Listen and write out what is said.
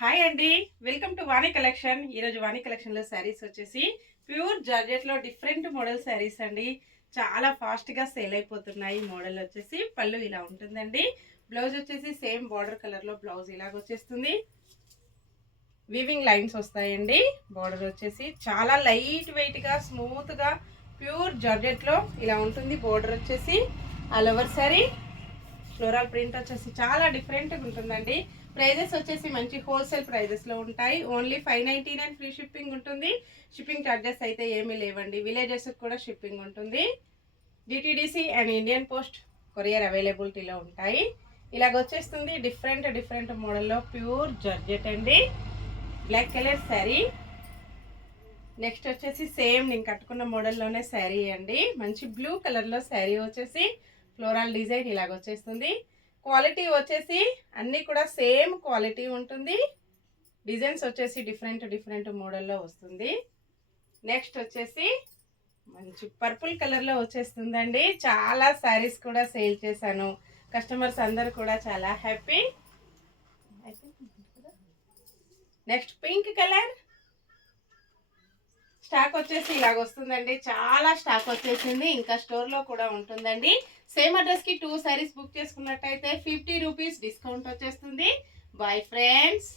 Hi అండి, welcome to Vani collection. ఈరోజు వాణి కలెక్షన్లో శారీస్ వచ్చేసి ప్యూర్ జార్జెట్లో డిఫరెంట్ మోడల్ శారీస్ అండి. చాలా ఫాస్ట్గా సేల్ అయిపోతున్నాయి. మోడల్ వచ్చేసి పళ్ళు ఇలా ఉంటుందండి. బ్లౌజ్ వచ్చేసి సేమ్ బార్డర్ కలర్లో బ్లౌజ్ ఇలాగ వచ్చేస్తుంది. వీవింగ్ లైన్స్ వస్తాయండి. బార్డర్ వచ్చేసి చాలా లైట్ వెయిట్గా స్మూత్గా ప్యూర్ జార్జెట్లో ఇలా ఉంటుంది. బార్డర్ వచ్చేసి all over sari floral print వచ్చేసి చాలా డిఫరెంట్గా ఉంటుందండి. ప్రైజెస్ వచ్చేసి మంచి హోల్సేల్ ప్రైజెస్లో ఉంటాయి. ఓన్లీ 599 ఫ్రీ షిప్పింగ్ ఉంటుంది. షిప్పింగ్ ఛార్జెస్ అయితే ఏమీ లేవండి. విలేజెస్కి కూడా షిప్పింగ్ ఉంటుంది. DTDC and Indian post courier అవైలబిలిటీలో ఉంటాయి. ఇలాగ వచ్చేస్తుంది డిఫరెంట్ మోడల్లో ప్యూర్ జార్జెట్ అండి. Black colour sari. నెక్స్ట్ వచ్చేసి సేమ్ నేను కట్టుకున్న మోడల్లోనే శారీ అండి. మంచి బ్లూ కలర్లో శారీ వచ్చేసి ఫ్లోరల్ డిజైన్ ఇలాగ వచ్చేస్తుంది. క్వాలిటీ వచ్చేసి అన్నీ కూడా సేమ్ క్వాలిటీ ఉంటుంది. డిజైన్స్ వచ్చేసి డిఫరెంట్ మోడల్లో వస్తుంది. నెక్స్ట్ వచ్చేసి మంచి పర్పుల్ కలర్లో వచ్చేస్తుందండి. చాలా శారీస్ కూడా సేల్ చేశాను. కస్టమర్స్ అందరు కూడా చాలా happy. Next pink colour stock వచ్చేసి ఇలాగ వస్తుందండి. చాలా స్టాక్ వచ్చేసింది. ఇంకా స్టోర్లో కూడా ఉంటుందండి. సేమ్ అడ్రస్కి 2 శారీస్ బుక్ చేసుకున్నట్టయితే 50 రూపీస్ డిస్కౌంట్ వచ్చేస్తుంది. Bye friends.